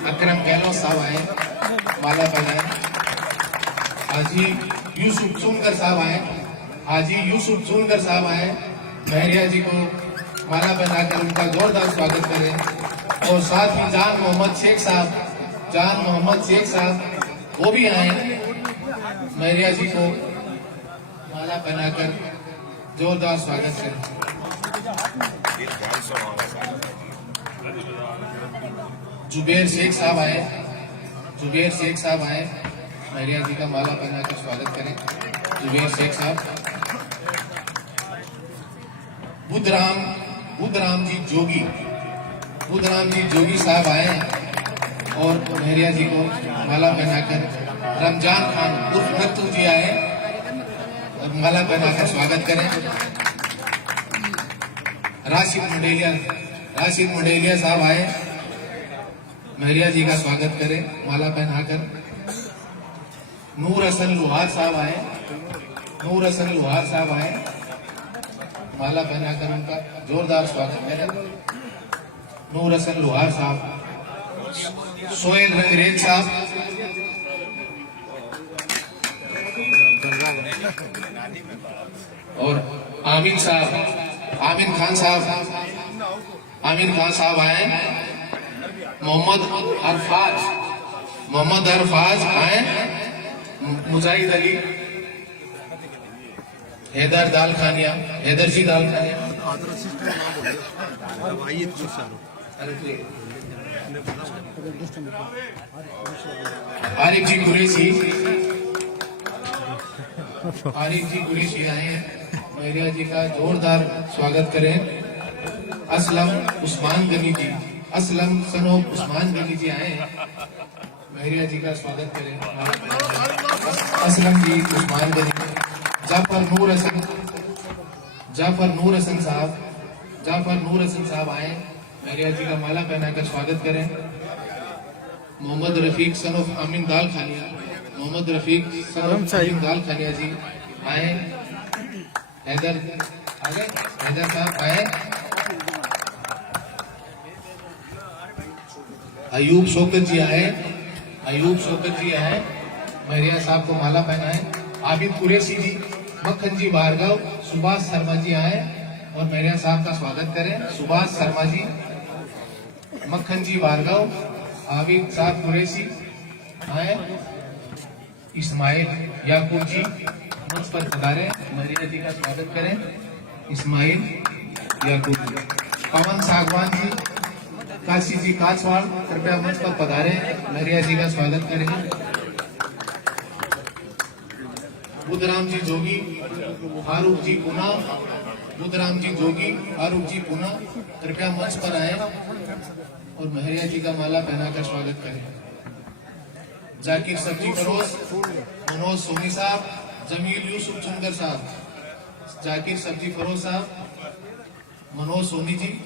अकरम गहलोत साहब आए, माला पहनाए। हाजी यूसुफ चुनकर साहब आए, हाजी यूसुफ चुनकर साहब आए, महरिया जी को माला पहनाकर उनका जोरदार स्वागत करें। और साथ ही जान मोहम्मद शेख साहब वो भी आए, महरिया जी को माला पहनाकर जोरदार स्वागत करें। जुबेर शेख साहब आए, महरिया जी का माला पहनाकर स्वागत करें। जुबेर शेख साहब। बुद्धराम जी जोगी साहब आए और महरिया जी को माला पहनाकर। रमजान खान उर्फ नत्तू जी आए और माला पहनाकर स्वागत करें। राशिद मुंडेलिया साहब आए, महरिया जी का स्वागत करें माला पहनाकर। नूर हसन लुहार साहब आए, माला पहनाकर उनका जोरदार स्वागत करें। नूर हसन लुहार साहब। सोहेल रंगरेज साहब, और आमिर खान साहब आए। मोहम्मद अरफाज आए। मुजाहिद अली, हैदर जी दालखानिया। आरिफ जी कुरैशी आए हैं, महरिया जी का जोरदार स्वागत करें। असलम सनोब उस्मान गनी जी आए हैं, महरिया जी का स्वागत करें। असलम जी उस्मान गनी। जाफर नूर हसन साहब आए, महरिया जी का माला पहनाकर स्वागत करें। मोहम्मद रफीक सनोफ आमीन दाल खानिया जी आए। हैदर साहब आए। अयूब शौकत जी आए, महरिया साहब को माला पहनाए। आबिद कुरैशी जी, मक्खन जी भार्गव, सुभाष शर्मा जी आए और महरिया साहब का स्वागत करें। सुभाष शर्मा जी, मक्खन जी भार्गव, आबिद साहब कुरैशी आए। इस्माइल याकूब जी मंच पर पधारे, महरिया जी का स्वागत करें। इस्माइल याकूब जी। पवन सागवान जी, काशी जी काछवाड़, कृपया मंच पर पधारे, महरिया जी का स्वागत करें। बुद्धराम जी जोगी, फारूक जी पुना, कृपया मंच पर आए और महरिया जी का माला पहनाकर स्वागत करें। जाकिर सब्जी फरोज, मनोज सोनी साहब, जमील यूसुफ चुनकर साहब, जाकिर सब्जी फरोज साहब, मनोज सोनी जी,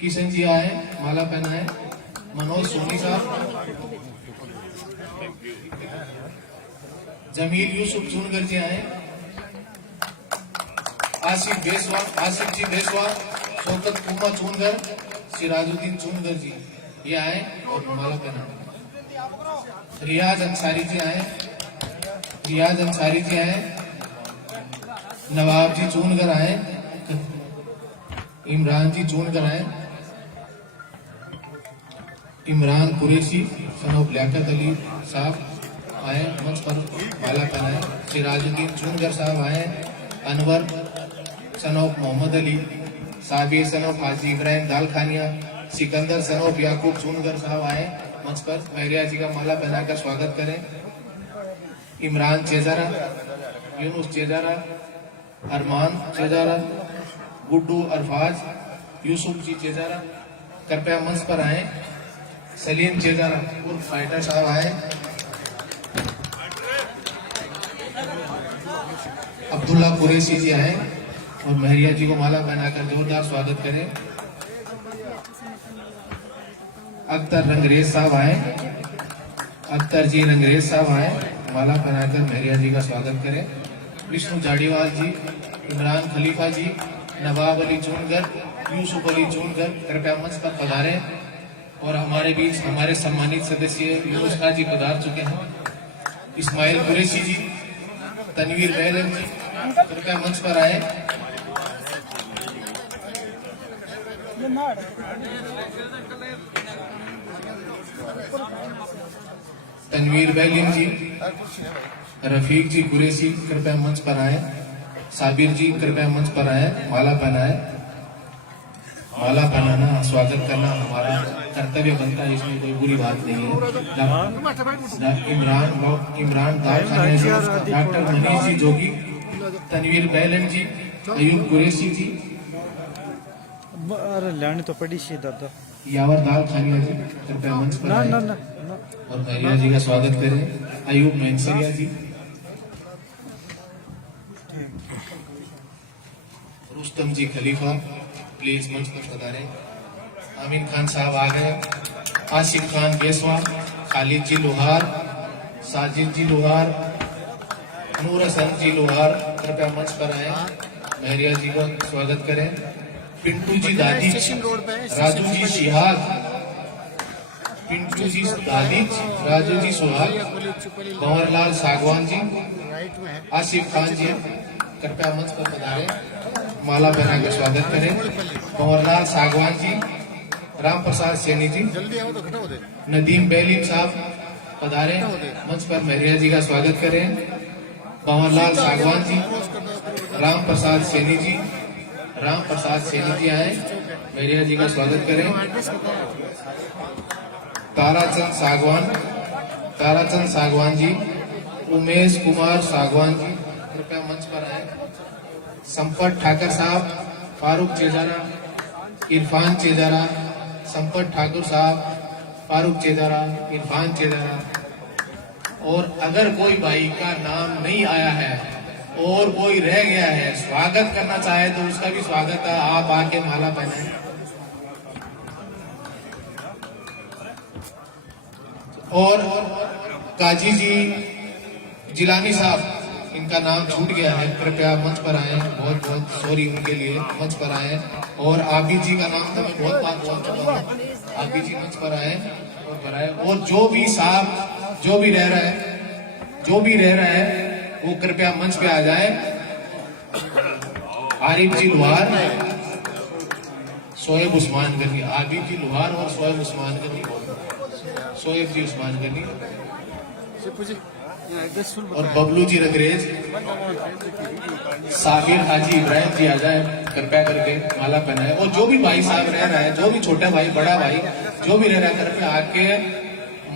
किशन जी आए, माला पहनाए। मनोज सोनी साहब। जमील यूसुफ चुनकर जी आए। आसिफ जी बेसवा, शौकत कुमा चुनकर, सिराजुद्दीन चुनकर जी ये आए और माला पहनाए। रियाज अंसारी जी आए। नवाब जी चुनकर आए। इमरान जी चुनकर आए। इमरान कुरैशी सनोफ लियाकत अली साहब आए, मंच पर माला पहनाए। सिराजुद्दीन चुनकर साहब आए। अनवर सनोफ मोहम्मद अली, साबिर सनोफ हाजी इब्राहिम दालखानिया, सिकंदर सनोफ याकूब चुनकर साहब आए, मंच पर महरिया जी का माला पहनाकर स्वागत करें। इमरान चेजारा, यूनुस चेजारा, अरमान चेजारा, गुड्डू अरफाज, यूसुफ जी चेजारा, कृपया मंच पर आए। सलीम चेजारा उर्फ फाइटर साहब आए। अब्दुल्ला कुरैशी जी आए और महरिया जी को माला पहनाकर जोरदार स्वागत करें। अख्तर रंगरेज साहब आए, माला पहनाकर महरिया जी का स्वागत करें। विष्णु जाड़ीवाल जी, इमरान खलीफा जी, नवाब अली चूनगर, यूसुफ अली चूनगर, कृपया मंच पर पधारें। और हमारे बीच हमारे सम्मानित सदस्य यूनुस खां जी पधार चुके हैं। इस्माइल कुरैशी जी, तनवीर बेलम जी, कृपया मंच पर आए। तनवीर बेलम जी, रफीक जी कुरैशी, कृपया मंच पर आए। साबिर जी, कृपया मंच पर आए, माला पहनाए। माला पहनाना, स्वागत करना हमारा कर्तव्य बनता है, इसमें कोई बुरी बात नहीं है। इमरान दालखानी जी, डॉक्टर मनीष जी जोगी, तनवीर बेलम जी, अयूब कुरैशी जी, अरे लाने तो पड़ी सी दादा यावर दालखानिया जी, कृपया मंच पर आए और मैरिया जी का स्वागत करें। अयूब मैंसरिया जी, रुस्तम जी खलीफा, प्लीज मंच पर पधारें। आमीन खान साहब आ गए। आसिफ खान बेसवा, खालिद जी लोहार, साजिद जी लोहार, नूर हसन जी लोहार, कृपया मंच पर आए, मैरिया जी का स्वागत करें। पिंटू जी दादी, राजू जी शिहाग, पिंटू जी दादी, राजू जी सुहाग, कंवरलाल सागवान जी, आसिफ खान जी, कृपया मंच पर पधारें, माला पहना कर स्वागत करें। कंवरलाल सागवान जी, राम प्रसाद सैनी जी, नदीम बेलीम साहब पधारें, मंच पर मैरिया जी का स्वागत करें। कंवरलाल सागवान जी, राम प्रसाद सैनी जी, राम प्रसाद सैनी जी आए, मैरिया जी का स्वागत करें। ताराचंद सागवान जी, उमेश कुमार सागवान जी, कृपया मंच पर आए। संपत ठाकर साहब, फारूक चेजारा, इरफान चेजारा, संपत ठाकुर साहब, फारूक चेजारा, इरफान चेजारा। और अगर कोई भाई का नाम नहीं आया है और कोई रह गया है, स्वागत करना चाहे तो उसका भी स्वागत है, आप आके माला पहनाएं। और काजी जी जिलानी साहब, इनका नाम छूट गया है, कृपया मंच पर आए, बहुत बहुत सॉरी उनके लिए, मंच पर आए। और आबिद जी का नाम तो मैं बहुत बार बोल चुका हूँ, आबिद जी मंच पर आए और बनाए। और जो भी साहब जो भी रह रहा है वो कृपया मंच पे आ जाए। आरिफ जी लोहार, शोएब उस्मान गनी, आबिद जी लोहार और शोएब उस्मान गनी, शोएब जी उस्मान गनी और बबलू जी रंगरेज, साबिर हाजी इब्राहिम जी आ जाए, कृपया करके माला पहनाए। और जो भी भाई साहब रह रहा है, जो भी छोटा भाई बड़ा भाई जो भी रह रहा है, कृपया आके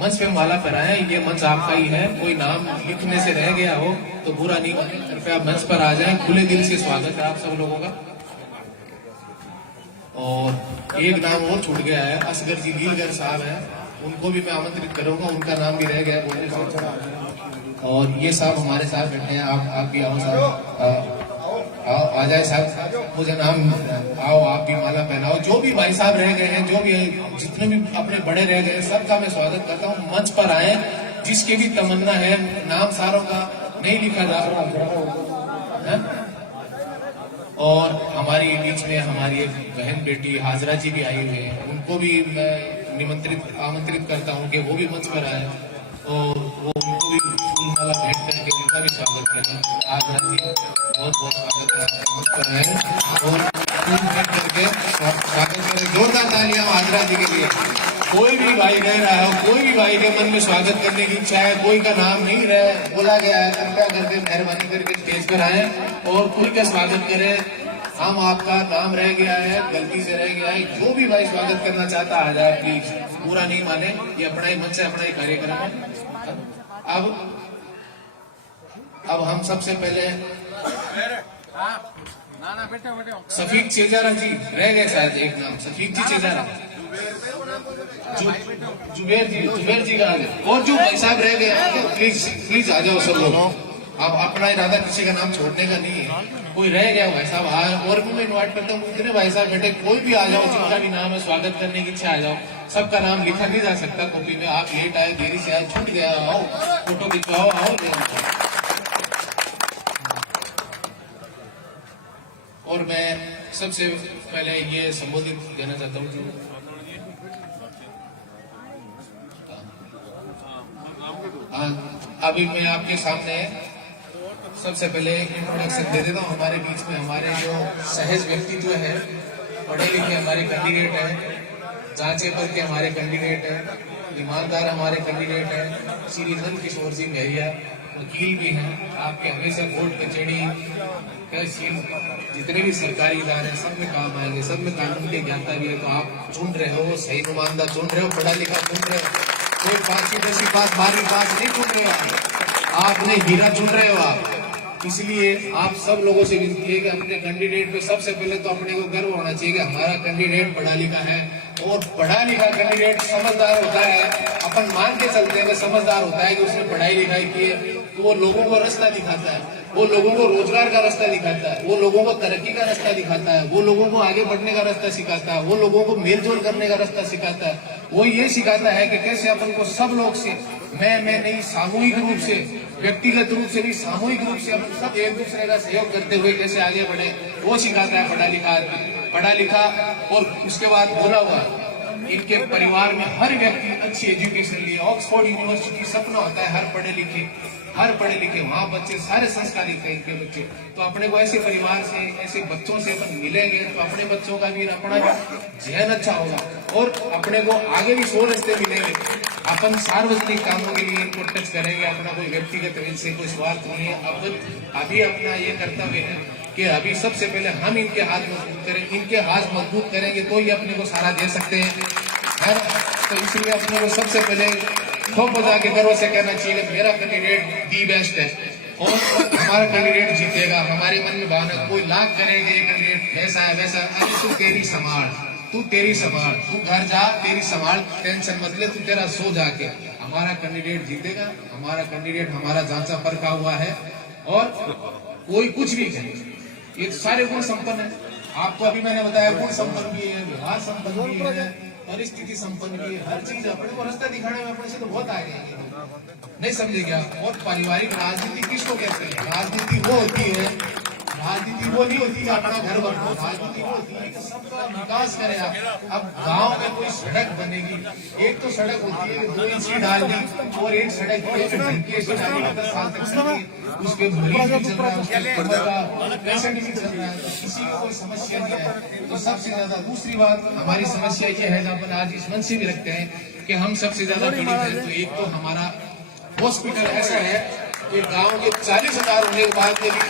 मंच पे माला पहनाए। ये मंच आपका ही है, कोई नाम लिखने से रह गया हो तो बुरा नहीं माने, कृपया मंच पर आ जाए, खुले दिल से स्वागत है आप सब लोगों का। और एक नाम और छूट गया है, असगर जी लीलगर साहब हैं, उनको भी मैं आमंत्रित करूंगा, उनका नाम भी रह गया बोलने से। और ये साहब हमारे साथ बैठे हैं, आप भी आओ साहब, आओ आ जाए साहब, मुझे नाम आओ, आप भी माला पहनाओ। जो भी भाई साहब रह गए हैं, जो भी जितने भी अपने बड़े रह गए हैं, सबका मैं स्वागत करता हूँ। मंच पर आए, जिसके भी तमन्ना है, नाम सारों का नहीं लिखा जा रहा है। और हमारी बीच में हमारी एक बहन बेटी हाजरा जी भी आई हुई है, उनको भी मैं आमंत्रित करता हूँ कि वो भी मंच पर आए और वो उनको भी फूलमाला भेंट करके उनका भी स्वागत करें। हाजरा जी बहुत बहुत स्वागत है, मंच पर आए और फूल भेंट करके स्वागत करें। जोरदार तालियां हाजरा जी के लिए। कोई भी भाई रह रहा हो, कोई भी भाई के मन में स्वागत करने की इच्छा है, कोई का नाम नहीं बोला गया है, कृपया करके मेहरबानी करके स्टेज पर आए और खुल के स्वागत करें। हम आपका नाम रह गया है, गलती से रह गया है, जो भी भाई स्वागत करना चाहता आ जाए, प्लीज, पूरा नहीं माने, ये अपना ही मंच है, अपना ही कार्यक्रम है। अब हम सबसे पहले सफीक चेजारा जी रह गए शायद, एक नाम सफीक जी चेजारा, जुबेर जी का आ गए, और जो भाई साहब रह गए प्लीज आ जाओ सब लोग। अब अपना इरादा किसी का नाम छोड़ने का नहीं है, कोई रह गया भाई साहब और भी मैं इन्वाइट करता हूँ, इतने भाई साहब बैठे, कोई भी आ जाओ, जिनका भी नाम है, स्वागत करने की इच्छा आ जाओ। सबका नाम लिखा नहीं जा सकता कॉपी में, आप लेट आए, देरी से आए, छूट गया, आओ फोटो खिंचवाओ, आओ। और मैं सबसे पहले ये संबोधित देना चाहता हूँ कि अभी मैं आपके सामने सबसे पहले इंट्रोडक्शन दे देता हूँ। हमारे बीच में हमारे जो सहज व्यक्तित्व है, पढ़े लिखे हमारे कैंडिडेट हैं, जांचे पर के हमारे कैंडिडेट हैं, ईमानदार हमारे कैंडिडेट हैं, श्री नंद किशोर जी भैया वकील भी हैं। आपके हमेशा कोर्ट कचहरी तहसील जितने भी सरकारी इदारे हैं सब में काम आएंगे, सब में कानून के ज्ञाता भी है। तो आप चुन रहे हो, सही नुमाइंदा चुन रहे हो, पढ़ा लिखा चुन रहे हो, कोई 5वीं 10वीं पास 12वीं पास नहीं चुन रहे हो, आपने हीरा चुन रहे हो आप। इसलिए आप सब लोगों से विनती है कि अपने कैंडिडेट पे सबसे पहले तो अपने को गर्व होना चाहिए कि हमारा कैंडिडेट पढ़ा लिखा है, और पढ़ा लिखा कैंडिडेट समझदार होता है। अपन मान के चलते हैं समझदार होता है कि उसने पढ़ाई लिखाई की है, तो वो लोगों को रास्ता दिखाता है, वो लोगों को रोजगार का रास्ता दिखाता है, वो लोगों को तरक्की का रास्ता दिखाता है, वो लोगों को आगे बढ़ने का रास्ता सिखाता है, वो लोगों को मेलजोल करने का रास्ता सिखाता है। वो ये सिखाता है कि कैसे अपन को सब लोग से मैं नहीं, सामूहिक रूप से, व्यक्तिगत रूप से नहीं, सामूहिक रूप से अपन सब एक दूसरे का सहयोग करते हुए कैसे आगे बढ़े, वो सिखाता है पढ़ा लिखा आदमी। पढ़ा लिखा और उसके बाद बोला हुआ इनके परिवार में हर व्यक्ति अच्छी एजुकेशन लिए, ऑक्सफोर्ड यूनिवर्सिटी सपना होता है हर पढ़े लिखे वहाँ बच्चे सारे संस्कारित हैं इनके बच्चे। तो अपने को ऐसे परिवार से, ऐसे बच्चों से अपन मिलेंगे तो अपने बच्चों का भी अपना जहन अच्छा होगा और अपने को आगे भी 100 रास्ते मिलेंगे। अपन सार्वजनिक कामों के लिए इनको टच करेंगे, अपना कोई व्यक्तिगत से कोई स्वार्थ नहीं है। अभी अपना ये कर्तव्य है कि अभी सबसे पहले हम इनके हाथ मजबूत करें, इनके हाथ मजबूत करेंगे तो ही अपने को सहारा दे सकते हैं। तो इसलिए अपने को सबसे पहले खूब बजा के गर्व से कहना चाहिए कि मेरा कैंडिडेट दी बेस्ट है और हमारा कैंडिडेट जीतेगा। हमारे मन में भावना कोई लाख करेगा ये कैंडिडेट ऐसा है वैसा, अरे तू तेरी संभाल, तू घर जा, तेरी संभाल, टेंशन मत ले, तू तेरा सो जाके। हमारा कैंडिडेट जीतेगा, हमारा कैंडिडेट हमारा जांचा परखा हुआ है और कोई कुछ भी कहे, ये सारे गुण संपन्न है। आपको अभी मैंने बताया गुण संपन्न भी है, व्यवहार संपन्न भी है, परिस्थिति संपन्न भी है, हर चीज अपने को रास्ता दिखाने में अपने से तो बहुत आगे है। नहीं समझे क्या? और पारिवारिक राजनीति किसको कहते हैं? राजनीति वो होती है, राजनीति वो नहीं होती कि अपना घर बनाओ, राजनीति वो होती है कि सबका विकास करे। अब गांव में कोई सड़क बनेगी, एक तो सड़क होती है 2 इंच की डालनी और एक सड़क डाली 10 साल तक चलेगी, उसके मरीज भी चल रहा है, उसके पेशेंट भी चल रहा है, किसी को कोई समस्या नहीं है। तो सबसे ज्यादा दूसरी बात हमारी समस्या ये है, अपन आज इस मन से भी रखते हैं कि हम सबसे ज्यादा पीड़ित हैं। तो एक तो हमारा हॉस्पिटल ऐसा है कि गाँव के 40,000 होने के बाद में भी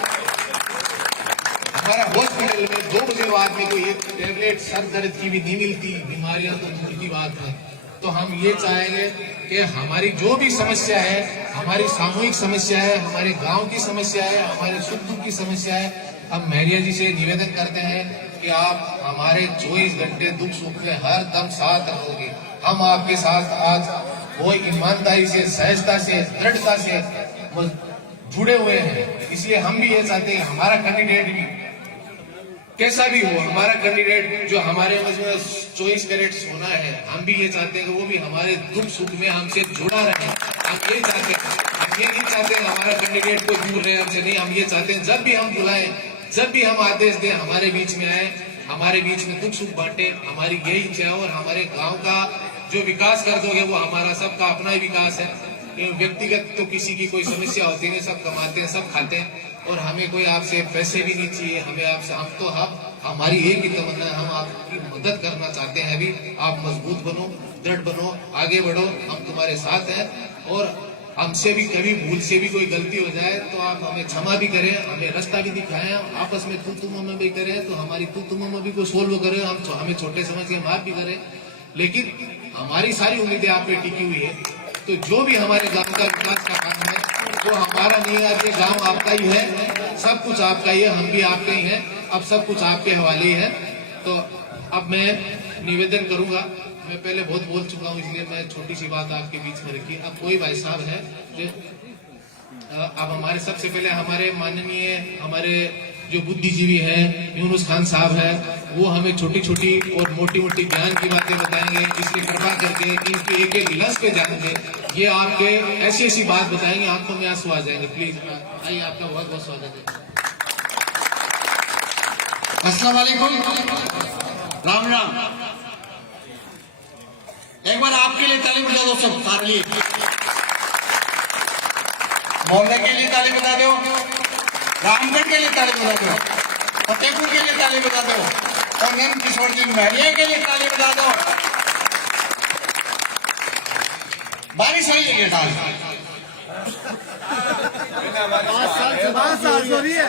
हमारा हॉस्पिटल में 2 बजे बाद में कोई एक टेबलेट सर दर्द की भी नहीं मिलती, बीमारियां तो दूर की बात है। तो हम ये चाहेंगे कि हमारी जो भी समस्या है, हमारी सामूहिक समस्या है, हमारे गांव की समस्या है, हमारे सुख दुख की समस्या है, हम मैरिया जी से निवेदन करते हैं कि आप हमारे 24 घंटे दुख सुख में हर दम साथ रहोगे। हम आपके साथ आज वो ईमानदारी से, सहजता से, दृढ़ता से जुड़े हुए हैं। इसलिए हम भी ये चाहते हैं हमारा कैंडिडेट भी कैसा भी हो, हमारा कैंडिडेट जो हमारे में 24 कैरेट सोना है, हम भी ये चाहते हैं कि वो भी हमारे दुख सुख में हमसे जुड़ा रहे। हम ये चाहते हैं, हम ये नहीं चाहते हैं हमारा कैंडिडेट कोई दूर रहे हमसे, नहीं, हम ये चाहते हैं जब भी हम बुलाएं, जब भी हम आदेश दें, हमारे बीच में आए, हमारे बीच में दुख सुख बांटे। हमारी यही इच्छा है और हमारे गाँव का जो विकास कर दोगे वो हमारा सबका अपना ही विकास है। व्यक्तिगत तो किसी की कोई समस्या होती है, सब कमाते हैं, सब खाते हैं और हमें कोई आपसे पैसे भी नहीं चाहिए। हमें आपसे, हम तो हमारी एक ही तमन्ना है, हम आपकी मदद करना चाहते हैं। अभी आप मजबूत बनो, दृढ़ बनो, आगे बढ़ो, हम तुम्हारे साथ हैं। और हमसे भी कभी भूल से भी कोई गलती हो जाए तो आप हमें क्षमा भी करें, हमें रास्ता भी दिखाएं, आपस में तू तुम में भी करें तो हमारी तू तुम में भी कोई सोल्व करें, हम हमें छोटे समझ के माफ भी करें। लेकिन हमारी सारी उम्मीदें आप पे टिकी हुई है। तो जो भी हमारे गांव का विकास का काम है वो हमारा नहीं है, ये गांव आपका ही है, सब कुछ आपका ही है, हम भी आपके ही हैं, अब सब कुछ आपके हवाले ही है। तो अब मैं निवेदन करूंगा, मैं पहले बहुत बोल चुका हूं इसलिए मैं छोटी सी बात आपके बीच में रखी। अब कोई भाई साहब है जो अब हमारे सबसे पहले हमारे माननीय हमारे जो बुद्धिजीवी हैं यूनुस खान साहब है, वो हमें छोटी छोटी और मोटी मोटी ज्ञान की बातें बताएंगे। इसलिए कृपा करके इनके एक एक लफ्ज पे ध्यान दें, ये आपके ऐसी ऐसी बात बताएंगे आंखों में आंसू आ जाएंगे। प्लीज आइए, आपका बहुत बहुत स्वागत है। अस्सलाम वालेकुम, राम राम। एक बार आपके लिए ताली बजा दो सब सारे लिए, मोहल्ले के लिए ताली बजा दो, रामगढ़ के लिए ताली बजा दो, फतेहपुर के लिए ताली बजा दो और नंद किशोर जी महरिया के लिए ताली बजा दो। बारिश हुई है क्या? 5 साल हो रही है।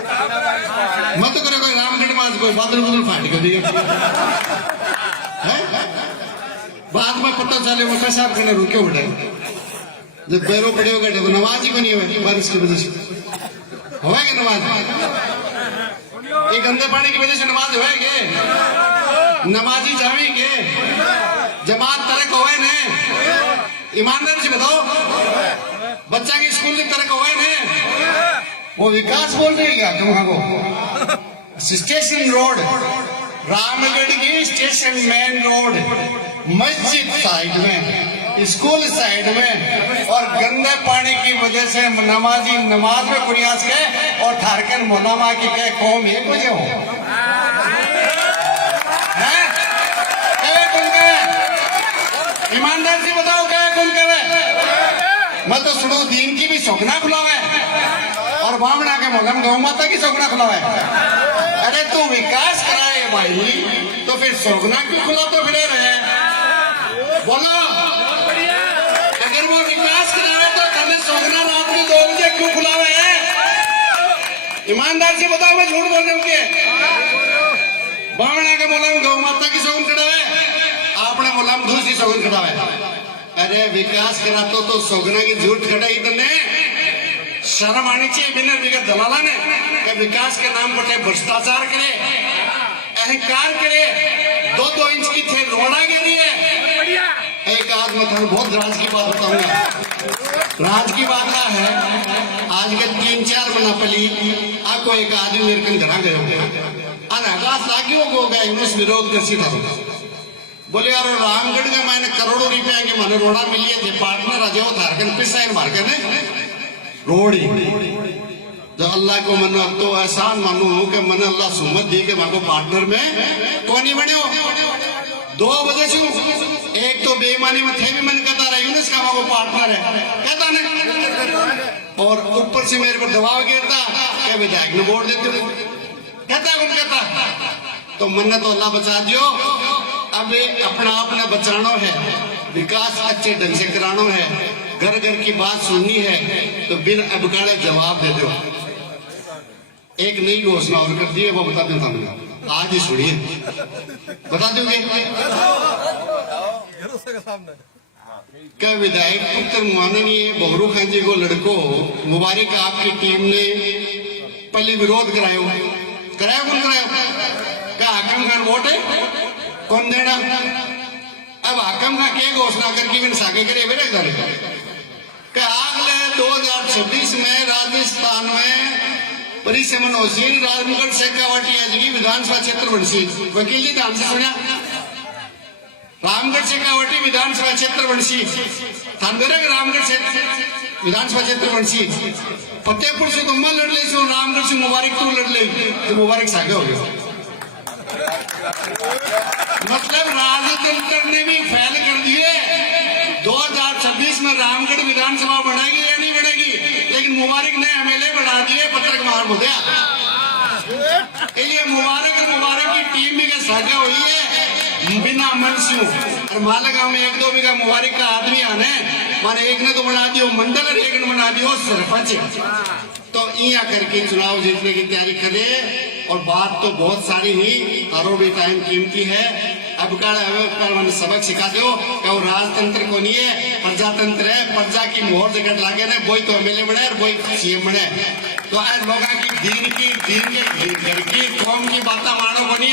मत करो कोई रामगढ़ में कोई बादल बदल फाट कर दिया बाद में पता चले वो कैसा करने रुके उठे जब पैरों खड़े हो गए तो नमाज ही बनी हुई बारिश की वजह से होएगा नमाज। एक गंदे पानी की वजह से नमाज होएगे, नमाजी जावेंगे, जमात तरक होए ने, ईमानदार से बताओ बच्चा की स्कूल की तरक होए ने, वो विकास बोल रही क्या तुम को? स्टेशन रोड, रामगढ़ की स्टेशन मेन रोड, मस्जिद साइड में, स्कूल साइड में और गंदे पानी की वजह से नमाजी नमाज में कुरियास के और ठारकन मोनामा की के कौम एक बजे हो ईमानदार से बताओ क्या कौन करे? मैं तो सुनो दीन की भी सौगना खुलावे और बामणा के मोगम गौ माता की सौगना खुलावे। अरे तू विकास कराए भाई तो फिर सौगना क्यों खुला तो फिर रहे बोलो? अगर वो विकास करावे तो तने सौगना रात में 2 बजे क्यों खुलावे है? ईमानदार से बताओ, मैं झूठ बोल रहा हूँ? बामणा के मोलम गौ माता की सौगन चढ़ावे, आपने मोलम दूसरी सौगन चढ़ावे। अरे विकास करा तो सौगना की झूठ खड़ाई तने शर्म आनी चाहिए बिना विगत दलाला ने कि विकास के नाम पर भ्रष्टाचार करे, अहंकार करे, 2-2 इंच की थे रोड़ा के लिए। एक आज मैं तुम्हें बहुत राज की बात बताऊंगा। राज की बात क्या है, आज के 3-4 महीना पहले आपको एक आदमी मेरे कन घर गए आकाश लागियों को गए इंग्लिश विरोध कर था। बोले यार रामगढ़ के मैंने करोड़ों रुपया के मैंने रोड़ा मिलिए थे, पार्टनर अजय थारकन पिसाइन मार के रोड़ी जो अल्लाह को मनो अब तो एहसान मानो कि मन अल्लाह सुमत दी के मांगो पार्टनर में कौन नहीं बने हो 2 वजह से। एक तो बेईमानी में थे भी मन कहता रहा यूनिस का मांगो पार्टनर है कहता नहीं, और ऊपर से मेरे पर दबाव गिरता क्या विधायक ने वोट देते कहता कौन कहता। तो मन तो अल्लाह बचा दियो, अब अपना आपने बचाना है, विकास अच्छे ढंग से कराना है, घर घर की बात सुननी है तो बिन अबकाड़े जवाब दे दो। एक नई घोषणा और कर दी है, वो बता देता हूँ, आज ही सुनिए, बता दोगे क्या? विधायक पुत्र माननीय बहरू खान जी को लड़को मुबारक आपकी टीम ने पहले विरोध करायो कराया कौन कराया? क्या हाकिम खान वोट है कौन देना? अब हाकिम खान के घोषणा करके बिन सागे करे मेरे घर अगले 2026 में राजस्थान में परिसमन होशी रामगढ़ शेखावाटी की विधानसभा क्षेत्र बनसी। वकील जी ध्यान से सुना, रामगढ़ शेखावाटी विधानसभा क्षेत्र बनसी, रामगढ़ से विधानसभा क्षेत्र बनसी। फतेहपुर से तुम लड़ ले, रामगढ़ से मुबारक तू लड़ ले तो मुबारक सागे हो गया। मतलब राजतंत्र ने भी फैल कर दिए। 2026 में रामगढ़ विधानसभा बढ़ेगी या नहीं बढ़ेगी, लेकिन मुबारक ने एमएलए बढ़ा दिए पत्रक मार हो गया। मुबारक की टीम भी साझा हुई है बिना मन से। और मालेगांव में 1-2 बीघा मुबारक का आदमी आने माने एक ने तो बना दियो मंडल और एक ने बना दियो सरपंच। तो यहाँ करके चुनाव जीतने की तैयारी करे। और बात तो बहुत सारी ही, हरो भी टाइम कीमती है। अब मैंने सबक सिखा दो कि वो राजतंत्र को नहीं है, प्रजातंत्र है। प्रजा की मोहर जगह लागे ना, वही तो एमएलए बने और वही सीएम बने। तो आज लोगों की दीन के घर की कौम की बातें मानो बनी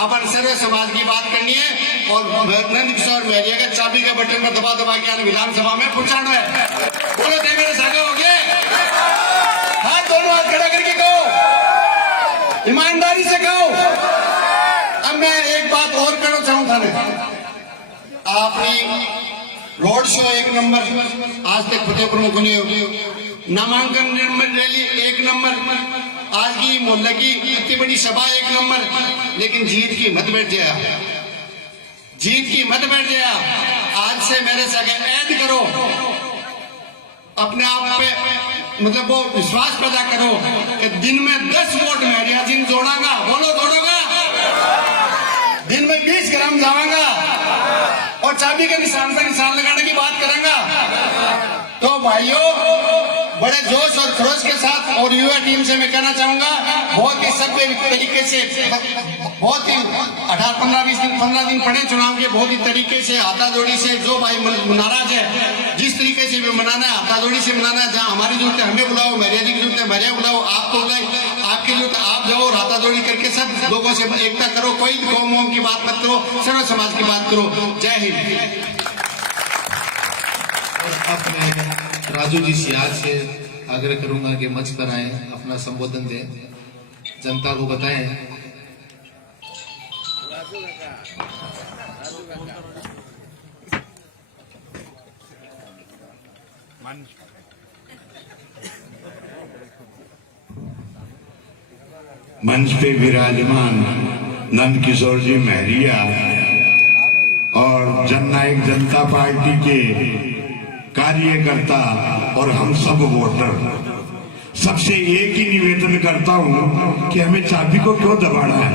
अपन सर्व समाज की बात करनी है। और नंद किशोर महरिया का चाबी का बटन पर दबा के विधानसभा में पहुंचाना है। बोलो थे मेरे सागे हो गए, हाथ दोनों हाथ खड़ा करके कहो, ईमानदारी से कहो। अब मैं एक बात और करना चाहूँ था, आपने रोड शो 1 नंबर, आज तक फतेहपुर में नामांकन रैली 1 नंबर, आज की मोहल्ले की इतनी बड़ी सभा एक नंबर, लेकिन जीत की मत बैठ जाया, जीत की मत बैठ जाया। आज से मेरे से ऐड करो, अपने आप पे मतलब वो विश्वास पैदा करो कि दिन में 10 वोट महरिया जी जोड़ागा। बोलो जोड़ोगा? दिन में 20 ग्राम जावांगा और चाबी के निशान से निशान लगाने की बात करेंगे। तो भाइयों, बड़े जोश और खरोश के साथ और युवा टीम से मैं कहना चाहूंगा, बहुत ही सभ्य तरीके से, बहुत ही 15 दिन पड़े चुनाव के, बहुत ही तरीके से हाथाजोड़ी से जो भाई नाराज है जिस तरीके से भी मनाना है हाथाजोड़ी से मनाना है। जहां हमारी जरूरत है हमें बुलाओ, महरिया जी की जरूरत है महरिया बुलाओ, आप तो गए, आपकी जरूरत है आप जाओ, हाथाजोड़ी करके सब लोगों से एकता करो, कोई कौम वोम की बात मत करो, सर्व समाज की बात करो। जय हिंद। अब मैं राजू जी सियाज से आग्रह करूंगा कि मंच पर आए, अपना संबोधन दें, जनता को बताएं। मंच पे विराजमान नंद किशोर जी महरिया और जननायक जनता पार्टी के कार्यकर्ता और हम सब वोटर, सबसे एक ही निवेदन करता हूं कि हमें चाबी को क्यों दबाना है,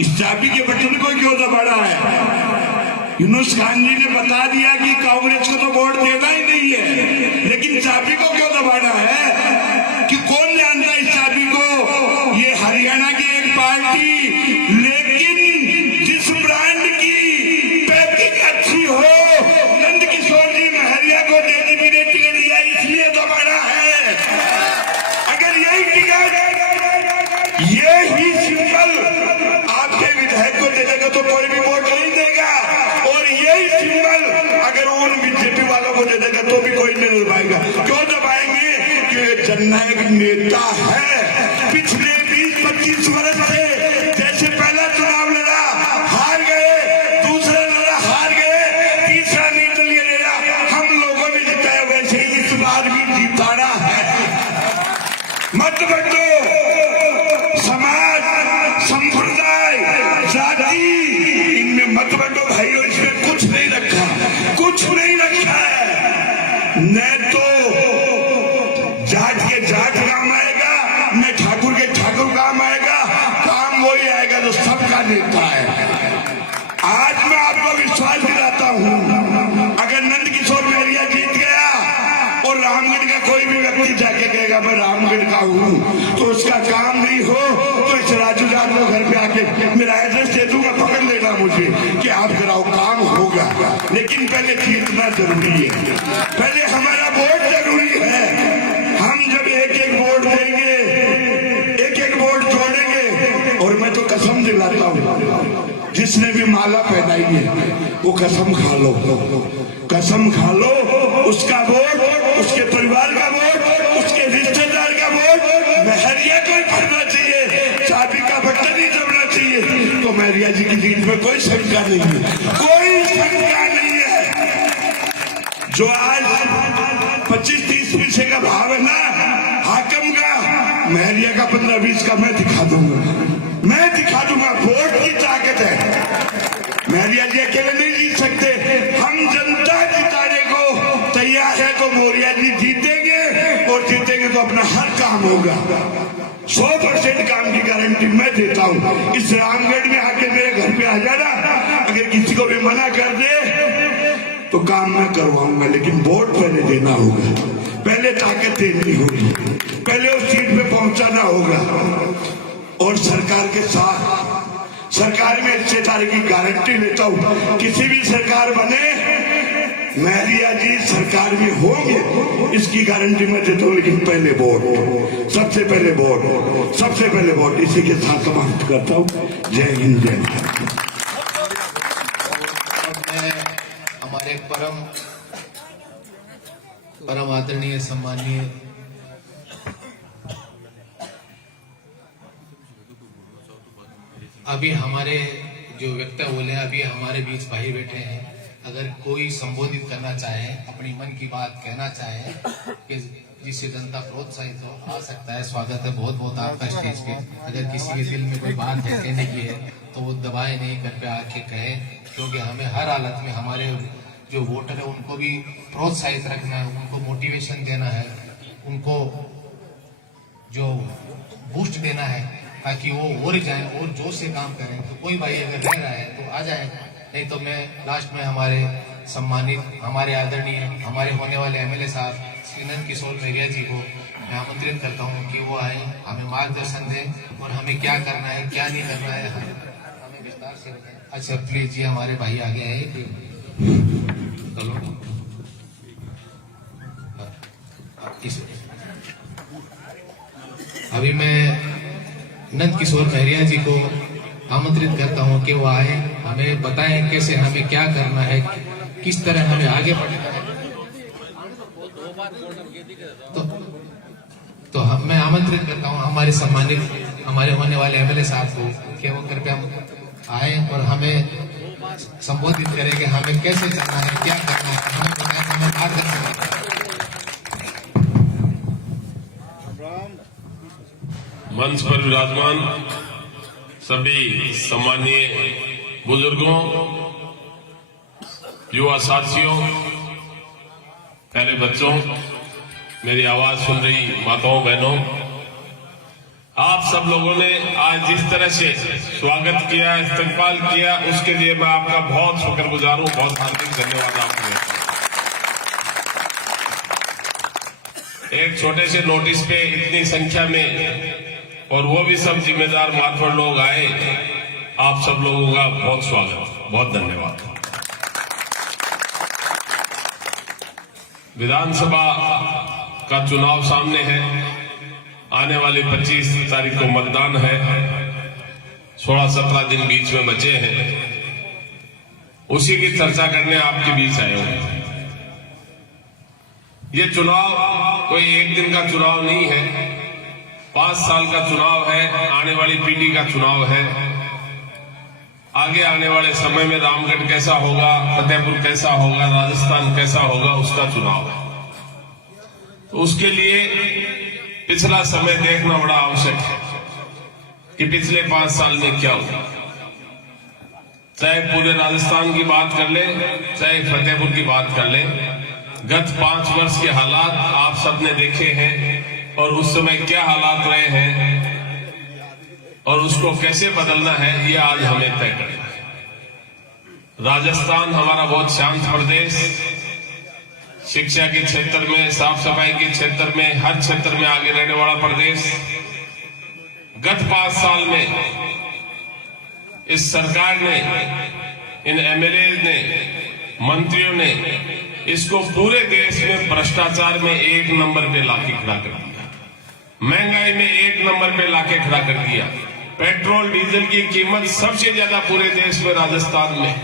इस चाबी के बटन को क्यों दबाना है। यूनुस खान जी ने बता दिया कि कांग्रेस को तो वोट देना ही नहीं है, लेकिन चाबी को क्यों दबाना है कि कौन जानता है इस चाबी को। ये हरियाणा की एक पार्टी, लेकिन जिस ब्रांड की पैकिंग अच्छी हो, नंद किशोर जी महरिया को डेजिग्नेट कर दिया, इसलिए दबाना है। अगर यही टिकट, यही सिंबल आपके विधायक को दे देगा तो कोई भी वोट नहीं देगा, और यही सिंबल अगर उन बीजेपी वालों को दे देगा तो भी कोई नहीं दबाएगा। क्यों दबाएंगे? कि जननायक नेता है। पिछले 20-25 वर्ष से जैसे पहला चुनाव लड़ा हार गए, दूसरा लड़ा हार गए, तीसरा निर्दलीय लड़ा हम लोगों ने जिताया, वैसे ही इस बार भी जिताना है। मत बदलो, समाज, संप्रदाय, जाति, इनमें मत बदलो भाइयों, इसमें कुछ नहीं रखा, कुछ नहीं रखा है। न तो जाट के जाट काम आएगा, न ठाकुर के ठाकुर काम आएगा, काम वही आएगा जो सबका नेता है। आज मैं आपको विश्वास दिलाता हूं, अगर नंद किशोर महरिया जीत गया और रामगढ़ का कोई भी व्यक्ति जाके कहेगा मैं रामगढ़ का हूं, तो उसका काम नहीं हो तो इस राजू यादव घर पे आके मेरा एड्रेस दे दूंगा, पकड़ लेना मुझे कि आप कराओ, काम होगा। लेकिन पहले जीतना जरूरी है, पहले हमारा वोट जरूरी है। हम जब एक वोट देंगे, एक वोट जोड़ेंगे, और मैं तो कसम दिलाता हूं, जिसने भी माला पहनाई है वो कसम खा लो, कसम खा लो, उसका वोट, उसके परिवार का वोट, उसके रिश्तेदार का वोट महरिया को ही पड़ना चाहिए, चाबी का बटन ही दबना चाहिए। तो महरिया जी की जीत में कोई शंका नहीं है, कोई शंका नहीं है। जो आज 25-30 पैसे का भाव है ना हाकिम का, महरिया का 15-20 का मैं दिखा दूंगा, मैं दिखा दूंगा। वोट की ताकत है, महरिया जी अकेले नहीं जीत सकते, हम जनता जिताने को तैयार है। तो मौर्या जी जीतेंगे, और जीतेंगे तो अपना हर काम होगा, 100% काम की गारंटी मैं देता हूं। इस रामगढ़ में आके मेरे घर पे आ जाना, अगर किसी को भी मना कर दे तो काम मैं करवाऊंगा, लेकिन वोट पहले देना होगा, पहले ताकत देनी होगी, पहले उस सीट पे पहुंचाना होगा। और सरकार के साथ, सरकार में हिस्सेदारी की गारंटी लेता हूं, किसी भी सरकार बने महरिया जी सरकार में होंगे, इसकी गारंटी मैं देता हूं। लेकिन पहले वोट, सबसे पहले वोट, सबसे पहले वोट। इसी के साथ समाप्त करता हूं। जय हिंद, जय भारत। हमारे परम आदरणीय सम्मानीय अभी हमारे जो वक्ता बोले, अभी हमारे बीच भाई बैठे हैं, अगर कोई संबोधित करना चाहे, अपनी मन की बात कहना चाहे, कि जिससे जनता प्रोत्साहित हो, आ सकता है। स्वागत है बहुत बहुत आपका स्टेज पे। अगर किसी के दिल में कोई बात है कहने की है तो वो दबाए नहीं, घर पे आके कहे, क्योंकि हमें हर हालत में हमारे जो वोटर है उनको भी प्रोत्साहित रखना है, उनको मोटिवेशन देना है, उनको जो बूस्ट देना है, ताकि वो और जाए और जोश से काम करें। तो कोई भाई अगर रह रहा है तो आ जाए, नहीं तो मैं लास्ट में हमारे सम्मानित, हमारे आदरणीय, हमारे होने वाले एमएलए साहब श्री नंद किशोर मौर्य जी को मैं आमंत्रित करता हूँ कि वो आए, हमें मार्गदर्शन दें और हमें क्या करना है क्या नहीं करना है हमें विस्तार से बताएं। अच्छा प्लीज जी, हमारे भाई आगे आए। चलो अभी मैं नंद किशोर मौर्य जी को आमंत्रित करता हूं कि वो आए, हमें बताएं कैसे हमें क्या करना है, किस तरह हमें आगे बढ़ना है। तो मैं आमंत्रित करता हूं हमारे सम्मानित, हमारे होने वाले एमएलए साहब को कि वो कृपया आए और हमें संबोधित करें कि हमें कैसे चलना है, क्या करना है, हमें बताएं, हमें मार्गदर्शन करें। मंच पर विराजमान सभी सम्मानीय बुजुर्गों, युवा साथियों, प्यारे बच्चों, मेरी आवाज सुन रही माताओं बहनों, आप सब लोगों ने आज जिस तरह से स्वागत किया, इस्तकबाल किया, उसके लिए मैं आपका बहुत शुक्रगुजार हूं। बहुत हार्दिक धन्यवाद आपको। एक छोटे से नोटिस पे इतनी संख्या में, और वो भी सब जिम्मेदार मातवर लोग आए, आप सब लोगों का बहुत स्वागत, बहुत धन्यवाद। विधानसभा का चुनाव सामने है, आने वाली 25 तारीख को मतदान है, 16-17 दिन बीच में बचे हैं, उसी की चर्चा करने आपके बीच आए हूं। ये चुनाव कोई एक दिन का चुनाव नहीं है, 5 साल का चुनाव है, आने वाली पीढ़ी का चुनाव है। आगे आने वाले समय में रामगढ़ कैसा होगा, फतेहपुर कैसा होगा, राजस्थान कैसा होगा, उसका चुनाव है। तो उसके लिए पिछला समय देखना बड़ा आवश्यक है कि पिछले 5 साल में क्या हुआ। चाहे पूरे राजस्थान की बात कर ले, चाहे फतेहपुर की बात कर ले, गत 5 वर्ष के हालात आप सबने देखे हैं, और उस समय क्या हालात रहे हैं और उसको कैसे बदलना है, ये आज हमें तय करना है। राजस्थान हमारा बहुत शांत प्रदेश, शिक्षा के क्षेत्र में, साफ सफाई के क्षेत्र में, हर क्षेत्र में आगे रहने वाला प्रदेश। गत 5 साल में इस सरकार ने, इन एमएलए ने, मंत्रियों ने इसको पूरे देश में भ्रष्टाचार में 1 नंबर पे लाके खड़ा कर दिया, महंगाई में 1 नंबर पे लाके खड़ा कर दिया। पेट्रोल डीजल की कीमत सबसे ज्यादा पूरे देश में राजस्थान में,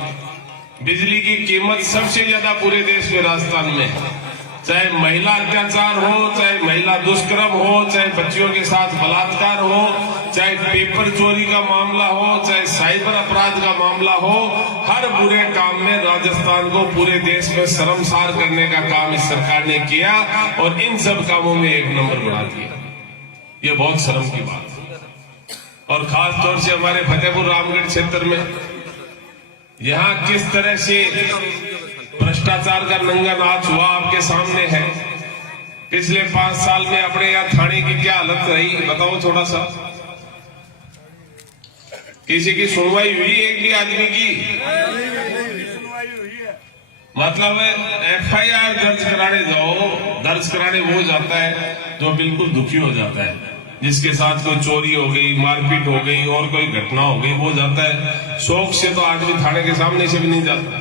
बिजली की कीमत सबसे ज्यादा पूरे देश में राजस्थान में। चाहे महिला अत्याचार हो, चाहे महिला दुष्कर्म हो, चाहे बच्चियों के साथ बलात्कार हो, चाहे पेपर चोरी का मामला हो, चाहे साइबर अपराध का मामला हो, हर बुरे काम में राजस्थान को पूरे देश में शर्मसार करने का काम इस सरकार ने किया, और इन सब कामों में 1 नंबर बना दिया। ये बहुत शर्म की बात है। और खास तौर से हमारे फतेहपुर रामगढ़ क्षेत्र में यहां किस तरह से भ्रष्टाचार का नंगा नाच हुआ आपके सामने है। पिछले 5 साल में अपने यहाँ थाने की क्या हालत रही बताओ थोड़ा सा। किसी की सुनवाई हुई एक भी आदमी की? मतलब एफआईआर दर्ज कराने जाओ, दर्ज कराने वो जाता है जो बिल्कुल दुखी हो जाता है, जिसके साथ कोई चोरी हो गई, मारपीट हो गई और कोई घटना हो गई, वो जाता है। शौक से तो आदमी थाने के सामने से भी नहीं जाता।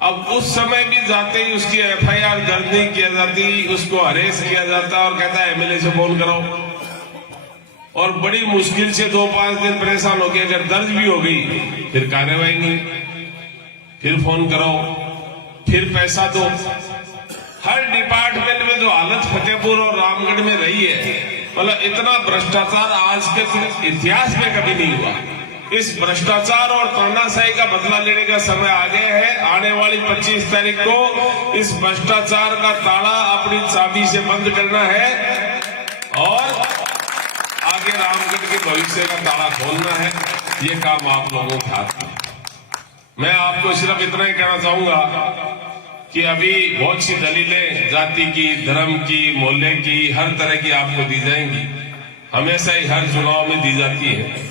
अब उस समय भी जाते ही उसकी एफआईआर दर्ज नहीं किया जाती, उसको अरेस्ट किया जाता और कहता है एमएलए से फोन कराओ। और बड़ी मुश्किल से 2-5 दिन परेशान हो गए, अगर दर्ज भी हो गई फिर कार्रवाई नहीं, फिर फोन कराओ, फिर पैसा दो। हर डिपार्टमेंट में जो हालत फतेहपुर और रामगढ़ में रही है, मतलब इतना भ्रष्टाचार आज के इतिहास में कभी नहीं हुआ। इस भ्रष्टाचार और तानाशाही का बदला लेने का समय आ गया है। आने वाली 25 तारीख को इस भ्रष्टाचार का ताला अपनी चाबी से बंद करना है और आगे रामगढ़ के भविष्य का ताला खोलना है। ये काम आप लोगों के हाथ में। मैं आपको सिर्फ इतना ही कहना चाहूंगा कि अभी बहुत सी दलीलें जाति की, धर्म की, मोहल्ले की, हर तरह की आपको दी जाएंगी। हमेशा ही हर चुनाव में दी जाती है।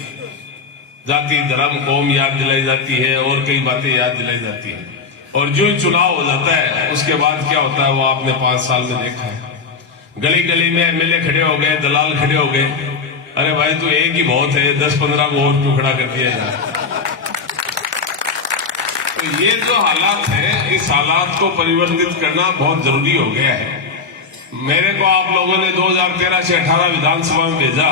जाति, धर्म, कौम याद दिलाई जाती है और कई बातें याद दिलाई जाती है। और जो चुनाव हो जाता है उसके बाद क्या होता है वो आपने 5 साल में देखा है। गली गली में एमएलए खड़े हो गए, दलाल खड़े हो गए। अरे भाई तू एक ही बहुत है, 10-15 को और टुकड़ा कर दिया जाए। तो ये जो हालात है, इस हालात को परिवर्तित करना बहुत जरूरी हो गया है। मेरे को आप लोगों ने 2013 से 18 विधानसभा में भेजा।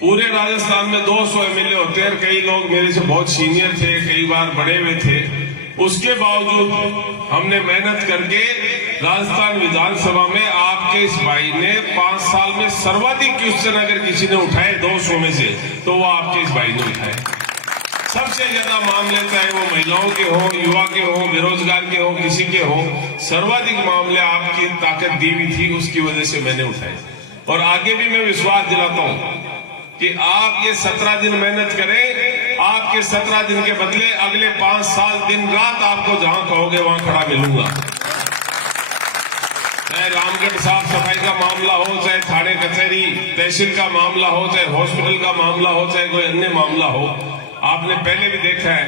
पूरे राजस्थान में 200 एमएलए होते हैं। कई लोग मेरे से बहुत सीनियर थे, कई बार बड़े हुए थे। उसके बावजूद हमने मेहनत करके राजस्थान विधानसभा में आपके इस भाई ने 5 साल में सर्वाधिक क्वेश्चन अगर किसी ने उठाए 200 में से, तो वो आपके इस भाई ने उठाए। सबसे ज्यादा मामले चाहे वो महिलाओं के हो, युवा के हो, बेरोजगार के हो, किसी के हो, सर्वाधिक मामले आपकी ताकत दी हुई थी, उसकी वजह से मैंने उठाए। और आगे भी मैं विश्वास दिलाता हूं कि आप ये 17 दिन मेहनत करें। आपके 17 दिन के बदले अगले 5 साल दिन रात आपको जहां कहोगे वहां खड़ा मिलूंगा। चाहे रामगढ़ साफ सफाई का मामला हो, चाहे थाने कचहरी तहसील का मामला हो, चाहे हॉस्पिटल का मामला हो, चाहे कोई अन्य मामला हो, आपने पहले भी देखा है।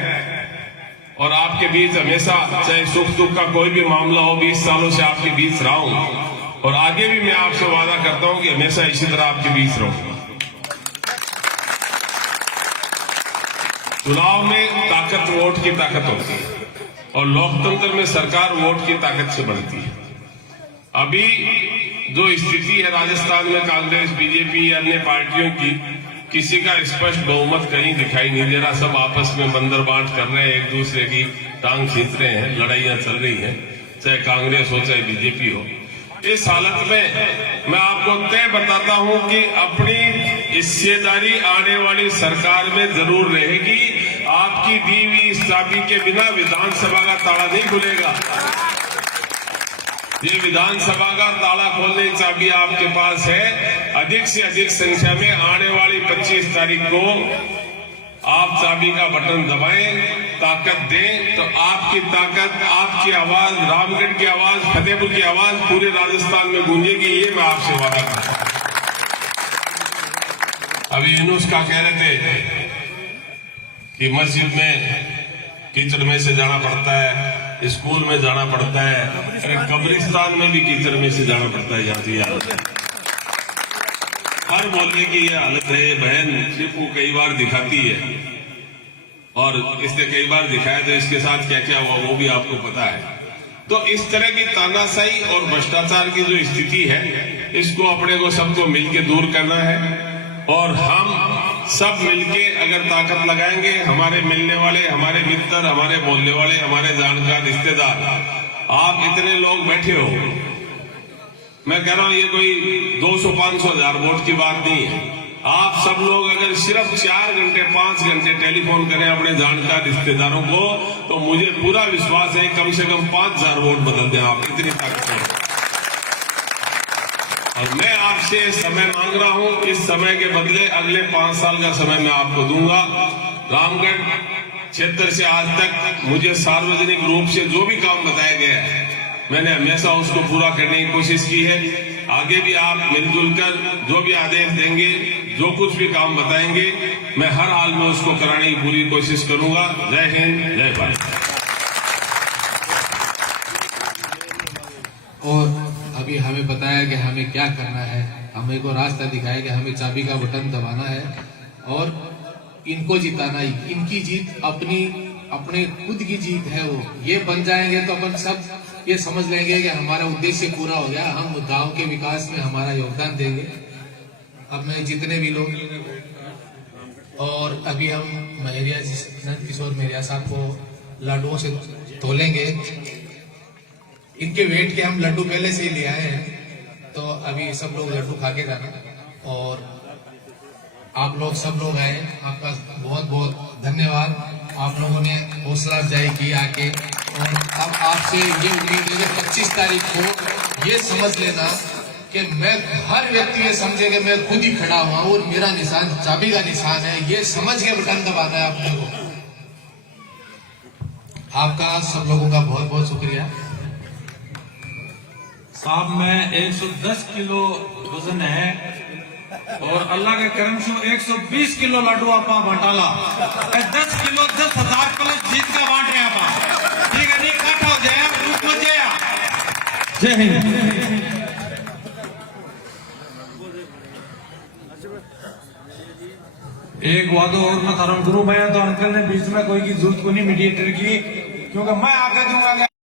और आपके बीच हमेशा, चाहे सुख दुख का कोई भी मामला हो, 20 सालों से आपके बीच रहा हूं और आगे भी मैं आपसे वादा करता हूं कि हमेशा इसी तरह आपके बीच रहूंगा। चुनाव में ताकत वोट की ताकत होती है और लोकतंत्र में सरकार वोट की ताकत से बनती है। अभी जो स्थिति है राजस्थान में कांग्रेस, बीजेपी या अन्य पार्टियों की, किसी का स्पष्ट बहुमत कहीं दिखाई नहीं दे रहा। सब आपस में मंदर बांट कर रहे हैं, एक दूसरे की टांग खींच रहे हैं, लड़ाइयां चल रही हैं, चाहे कांग्रेस हो चाहे बीजेपी हो। इस हालत में मैं आपको तय बताता हूं कि अपनी हिस्सेदारी आने वाली सरकार में जरूर रहेगी। आपकी दी हुई इस चाबी के बिना विधानसभा का ताला नहीं खुलेगा। ये विधानसभा का ताला खोलने की चाबी आपके पास है। अधिक से अधिक संख्या में आने वाली 25 तारीख को आप चाबी का बटन दबाएं, ताकत दें, तो आपकी ताकत, आपकी आवाज, रामगढ़ की आवाज, फतेहपुर की आवाज पूरे राजस्थान में गूंजेगी। ये मैं आपसे वादा करता हूं। अभी यूनुस का कह रहे थे कि मस्जिद में कीचड़ में से जाना पड़ता है, स्कूल में जाना पड़ता है, अरे कब्रिस्तान में भी कीचड़ में से जाना पड़ता है। जाती है हर मोहल्ले की ये हालत है। बहन शिपू कई बार दिखाती है और इसने कई बार दिखाया, तो इसके साथ क्या क्या हुआ वो भी आपको पता है। तो इस तरह की तानाशाही और भ्रष्टाचार की जो स्थिति है, इसको अपने को सबको मिलकर दूर करना है। और हम सब मिलके अगर ताकत लगाएंगे, हमारे मिलने वाले, हमारे मित्र, हमारे बोलने वाले, हमारे जानकार, रिश्तेदार, आप इतने लोग बैठे हो, मैं कह रहा हूं ये कोई 200, 500, 1000 वोट की बात नहीं है। आप सब लोग अगर सिर्फ 4 घंटे 5 घंटे टेलीफोन करें अपने जानकार रिश्तेदारों को, तो मुझे पूरा विश्वास है कम से कम 5000 वोट बदल दें आप। इतनी ताकत है। और मैं आपसे समय मांग रहा हूं। इस समय के बदले अगले 5 साल का समय मैं आपको दूंगा। रामगढ़ क्षेत्र से आज तक मुझे सार्वजनिक रूप से जो भी काम बताया गया है, मैंने हमेशा उसको पूरा करने की कोशिश की है। आगे भी आप मिलजुल कर जो भी आदेश देंगे, जो कुछ भी काम बताएंगे, मैं हर हाल में उसको कराने की पूरी कोशिश करूंगा। जय हिंद, जय भारत। और अभी हमें बताया कि हमें क्या करना है, हमें को रास्ता दिखाया कि हमें चाबी का बटन दबाना है और इनको जिताना है। इनकी जीत अपने खुद की जीत है। वो ये बन जाएंगे तो अपन सब ये समझ लेंगे कि हमारा उद्देश्य पूरा हो गया, हम गांव के विकास में हमारा योगदान देंगे। अब मैं जितने भी लोग, और अभी हम महरिया जी, नंद किशोर महरिया साहब को लड्डुओं से तोलेंगे। इनके वेट के हम लड्डू पहले से ही ले आए हैं, तो अभी सब लोग लड्डू खा के जाना। और आप लोग सब लोग आए, आपका बहुत धन्यवाद, आप लोगों ने हौसला अफजाई की आके। और अब आपसे ये उम्मीद है कि 25 तारीख को ये समझ लेना कि मैं हर व्यक्ति ये समझे कि मैं खुद ही खड़ा हुआ और मेरा निशान चाबी का निशान है, ये समझ के बटन दबाना है अपने को। आपका सब लोगों का बहुत बहुत शुक्रिया। साहब में 110 किलो वजन है और अल्लाह के करम से 120 किलो लड्डू आपा बंटाला 10 किलो 10,000 किलो जीत का बांट रहे आप। ठीक है, नहीं काटा हो जाए रूप हो जाए। जय हिंद। एक वादो और मैं थारा गुरु मैं तो अंकल ने बीच में कोई की जरूरत को नहीं मीडिएटर की, क्योंकि मैं आगे दूंगा।